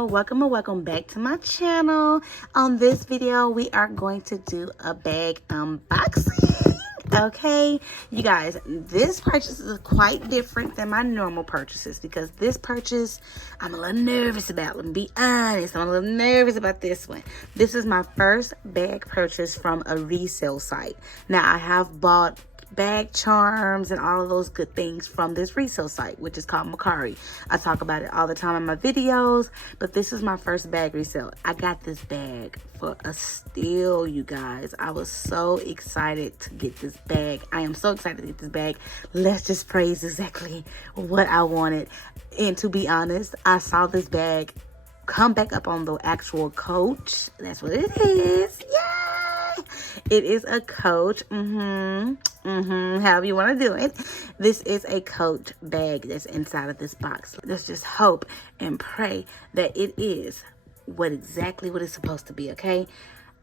y'all, welcome or welcome back to my channel. On this video we are going to do a bag unboxing. Okay, you guys, this purchase is quite different than my normal purchases because this purchase I'm a little nervous about. Let me be honest, I'm a little nervous about this one. This is my first bag purchase from a resale site. Now I have bought bag charms and all of those good things from this resale site, which is called Mercari. I talk about it all the time in my videos, but this is my first bag resale. I got this bag for a steal, you guys. I was so excited to get this bag. I am so excited to get this bag. Let's just praise exactly what I wanted. And to be honest, I saw this bag come back up on the actual Coach. That's what it is. Yay! It is a Coach. However you want to do it. This is a Coach bag that's inside of this box. Let's just hope and pray that it is exactly what it's supposed to be, okay?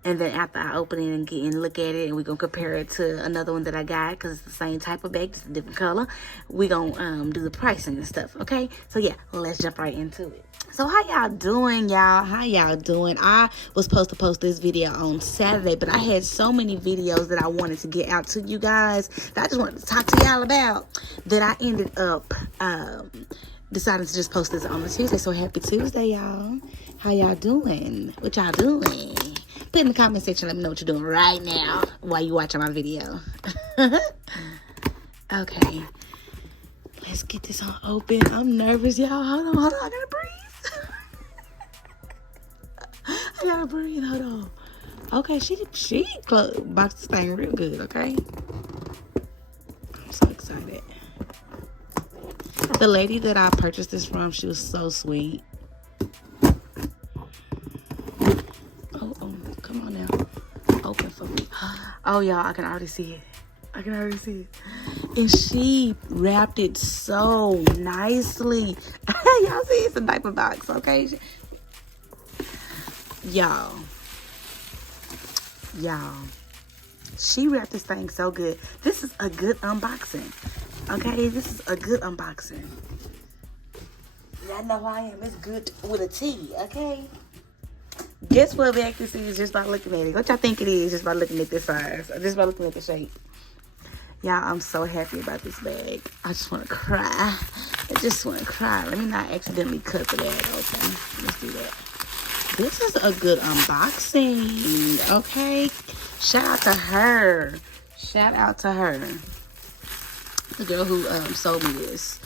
And then after I open it and get and look at it, and we're going to compare it to another one that I got because it's the same type of bag, just a different color. We're going to do the pricing and stuff, okay? So, yeah, let's jump right into it. So, how y'all doing, y'all? How y'all doing? I was supposed to post this video on Saturday, but I had so many videos that I wanted to get out to you guys that I just wanted to talk to y'all about that I ended up deciding to just post this on a Tuesday. So, happy Tuesday, y'all. How y'all doing? What y'all doing? Put in the comment section, let me know what you're doing right now while you watching my video. Okay. Let's get this on open. I'm nervous, y'all. Hold on. I gotta breathe. I gotta breathe. Hold on. Okay, she boxed this thing real good, okay? I'm so excited. The lady that I purchased this from, she was so sweet. Come on now. Open for me. Oh, y'all, I can already see it. And she wrapped it so nicely. Y'all see it's a diaper box, okay? Y'all. She wrapped this thing so good. This is a good unboxing. Okay, this is a good unboxing. Y'all know who I am. It's good with a T, okay? Guess what bag this is just by looking at it? What y'all think it is just by looking at this size? Or just by looking at the shape? Y'all, I'm so happy about this bag. I just want to cry. Let me not accidentally cut the bag open. Let's do that. This is a good unboxing, okay? Shout out to her. The girl who sold me this.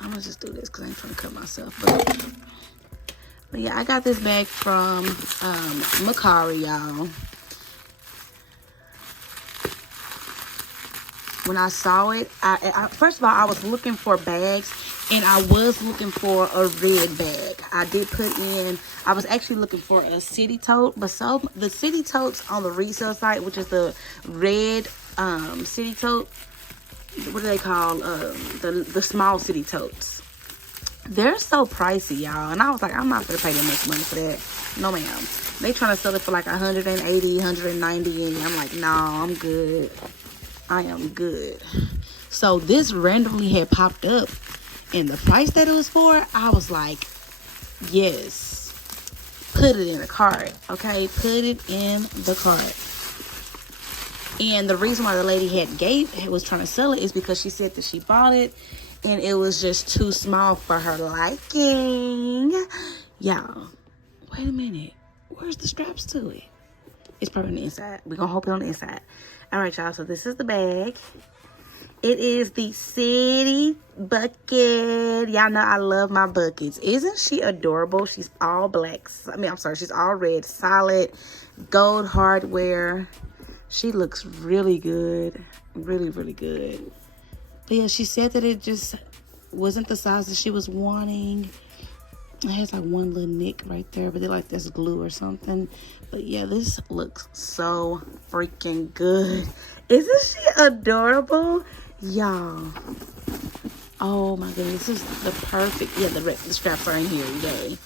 I'm going to just do this because I ain't trying to cut myself. But yeah, I got this bag from Mercari, y'all. When I saw it, I first of all, I was looking for bags, and I was looking for a red bag. I was actually looking for a city tote, but the city totes on the resale site, which is the red city tote, what do they call the small city totes? They're so pricey, y'all. And I was like, I'm not going to pay that much money for that. No, ma'am. They trying to sell it for like 180, 190. And I'm like, no, I'm good. I am good. So this randomly had popped up. And the price that it was for, I was like, yes. Put it in the cart. Okay? Put it in the cart. And the reason why the lady was trying to sell it is because she said that she bought it and it was just too small for her liking. Y'all, wait a minute. Where's the straps to it? It's probably on the inside. We're going to hope it's on the inside. All right, y'all. So this is the bag. It is the City bucket. Y'all know I love my buckets. Isn't she adorable? She's all black. She's all red. Solid gold hardware. She looks really good. Really, really good. But yeah, she said that it just wasn't the size that she was wanting. It has like one little nick right there, but they're like this glue or something. But yeah, this looks so freaking good. Isn't she adorable? Y'all. Oh my goodness, this is the perfect, the straps are in here, yay.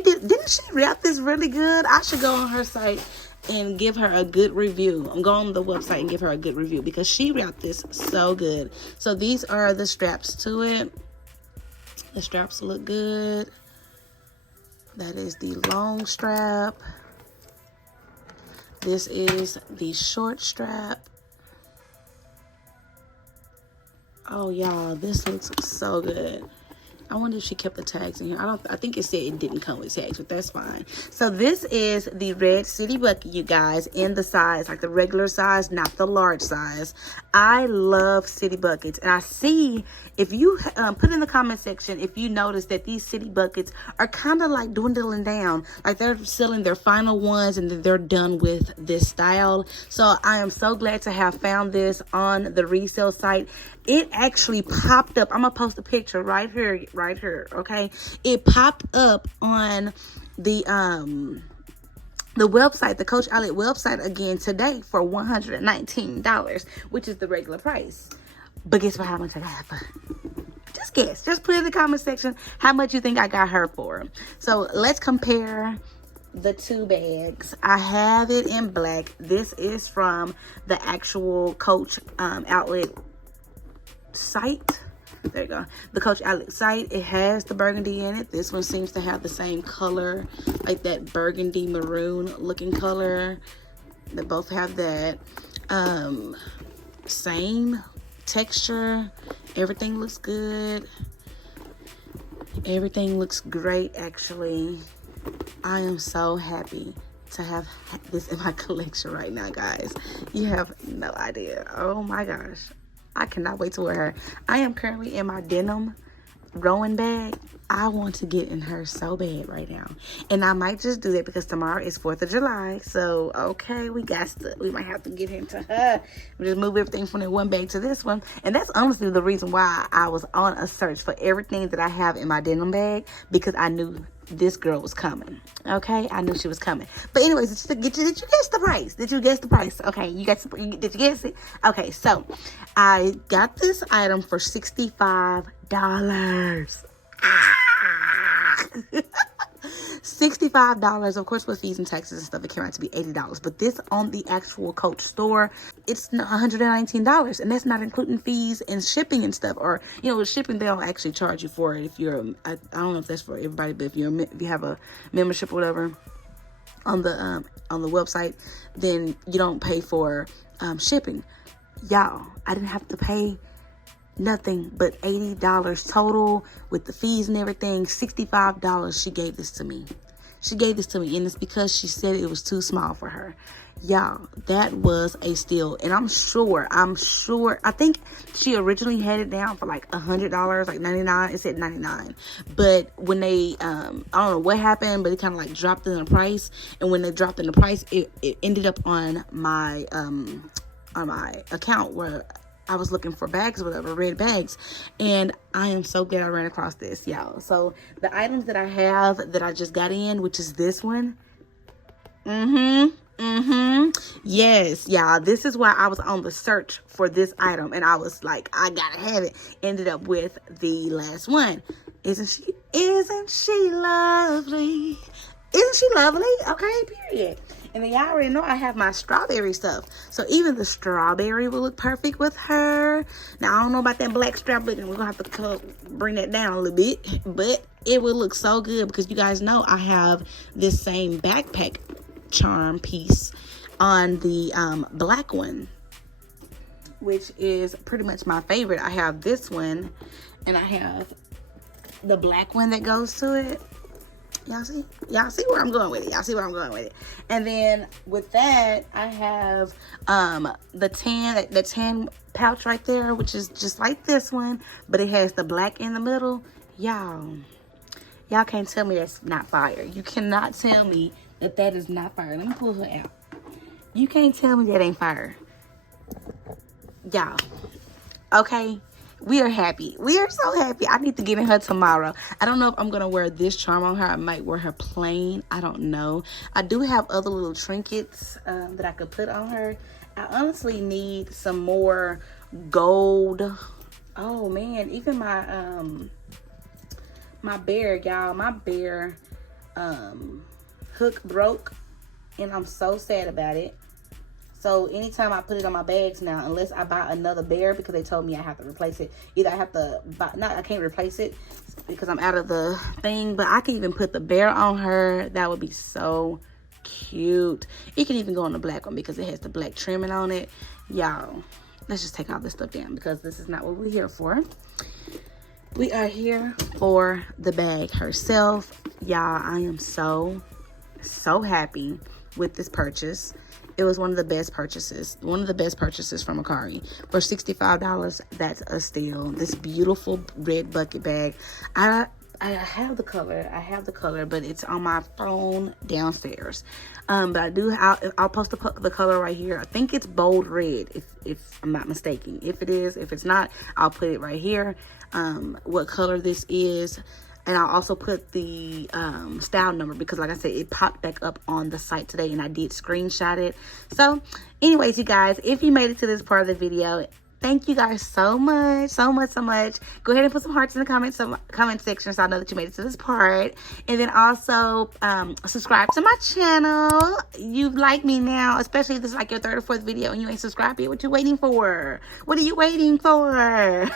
Didn't she wrap this really good? I should go on her site and give her a good review. I'm going on the website and give her a good review because she wrapped this so good. So these are the straps to it. The straps look good. That is the long strap. This is the short strap. Oh, y'all, this looks so good. I wonder if she kept the tags in here. I think it said it didn't come with tags, but that's fine. So this is the red city bucket, you guys, in the size, like the regular size, not the large size. I love city buckets. And I see, if you put in the comment section, if you notice that these city buckets are kind of like dwindling down. Like they're selling their final ones and then they're done with this style. So I am so glad to have found this on the resale site. It actually popped up. I'm gonna post a picture right here, okay? It popped up on the website, the Coach Outlet website again today for $119, which is the regular price. But guess what, how much I got for? Just guess. Just put in the comment section how much you think I got her for. So let's compare the two bags. I have it in black. This is from the actual Coach Outlet site. There you go. The Coach Outlet site. It has the burgundy in it. This one seems to have the same color, like that burgundy maroon looking color. They both have that. Same texture. Everything looks good. Everything looks great, actually. I am so happy to have this in my collection right now, guys. You have no idea. Oh my gosh. I cannot wait to wear her. I am currently in my denim rowing bag. I want to get in her so bad right now. And I might just do that because tomorrow is 4th of July. So, okay, we might have to get into her. We just move everything from that one bag to this one. And that's honestly the reason why I was on a search for everything that I have in my denim bag, because I knew this girl was coming. Okay, I knew she was coming. But anyways, did you guess the price? Did you guess the price? Okay, did you guess it? Okay, so I got this item for $65. $65. Of course, with fees and taxes and stuff, it came out to be $80. But this on the actual Coach store, it's $119, and that's not including fees and shipping and stuff. Or, you know, with shipping, they don't actually charge you for it if you're, I don't know if that's for everybody, but if you have a membership or whatever on the website, then you don't pay for shipping. Y'all, I didn't have to pay nothing but $80 total with the fees and everything. $65. She gave this to me. And it's because she said it was too small for her. Y'all, that was a steal. And I'm sure, I think she originally had it down for like $100, like $99. It said $99. But when they, I don't know what happened, but it kind of like dropped in the price. And when they dropped in the price, it ended up on my account where I was looking for bags or whatever, red bags. And I am so glad I ran across this, y'all. So the items that I have that I just got in, which is this one. Yes, y'all. This is why I was on the search for this item. And I was like, I gotta have it. Ended up with the last one. Isn't she lovely? Isn't she lovely? Okay, period. And then y'all already know I have my strawberry stuff. So even the strawberry will look perfect with her. Now, I don't know about that black strap, but we're going to have to bring that down a little bit. But it will look so good because you guys know I have this same backpack charm piece on the black one, which is pretty much my favorite. I have this one, and I have the black one that goes to it. Y'all see where I'm going with it. And then with that, I have the tan pouch right there, which is just like this one, but it has the black in the middle. Y'all can't tell me that's not fire. You cannot tell me that is not fire. Let me pull her out. You can't tell me that ain't fire. Y'all, okay? We are happy. We are so happy. I need to get in her tomorrow. I don't know if I'm going to wear this charm on her. I might wear her plain. I don't know. I do have other little trinkets that I could put on her. I honestly need some more gold. Oh, man. Even my my bear, y'all. My bear hook broke. And I'm so sad about it. So anytime I put it on my bags now, unless I buy another bear, because they told me I have to replace it. Either I have to buy, I can't replace it because I'm out of the thing, but I can even put the bear on her. That would be so cute. It can even go on the black one because it has the black trimming on it. Y'all, let's just take all this stuff down because this is not what we're here for. We are here for the bag herself. Y'all, I am so happy with this purchase. It was one of the best purchases. One of the best purchases from Mercari. For $65, that's a steal. This beautiful red bucket bag. I have the color, but it's on my phone downstairs. But I'll post the color right here. I think it's bold red, if I'm not mistaken. If it is, if it's not, I'll put it right here. What color this is. And I'll also put the style number because, like I said, it popped back up on the site today and I did screenshot it. So, anyways, you guys, if you made it to this part of the video, thank you guys so much. Go ahead and put some hearts in the comment section so I know that you made it to this part. And then also subscribe to my channel. You like me now, especially if this is like your third or fourth video and you ain't subscribed yet. What you waiting for? What are you waiting for?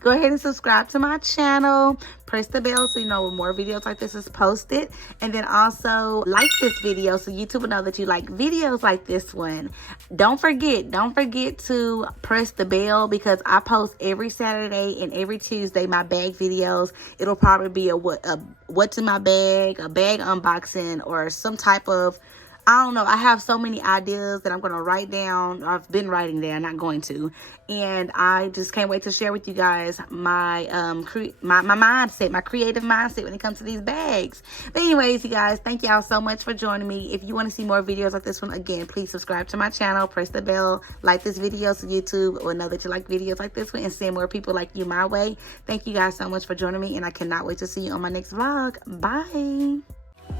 Go ahead and subscribe to my channel. Press the bell so you know when more videos like this is posted. And then also like this video so YouTube will know that you like videos like this one. Don't forget to press the bell because I post every Saturday and every Tuesday my bag videos. It'll probably be a what's in my bag, a bag unboxing, or some type of, I don't know. I have so many ideas that I'm going to write down. I've been writing down, not going to. And I just can't wait to share with you guys my mindset, my creative mindset when it comes to these bags. But anyways, you guys, thank y'all so much for joining me. If you want to see more videos like this one, again, please subscribe to my channel, press the bell, like this video so YouTube will know that you like videos like this one and send more people like you my way. Thank you guys so much for joining me, and I cannot wait to see you on my next vlog. Bye.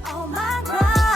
Oh my God.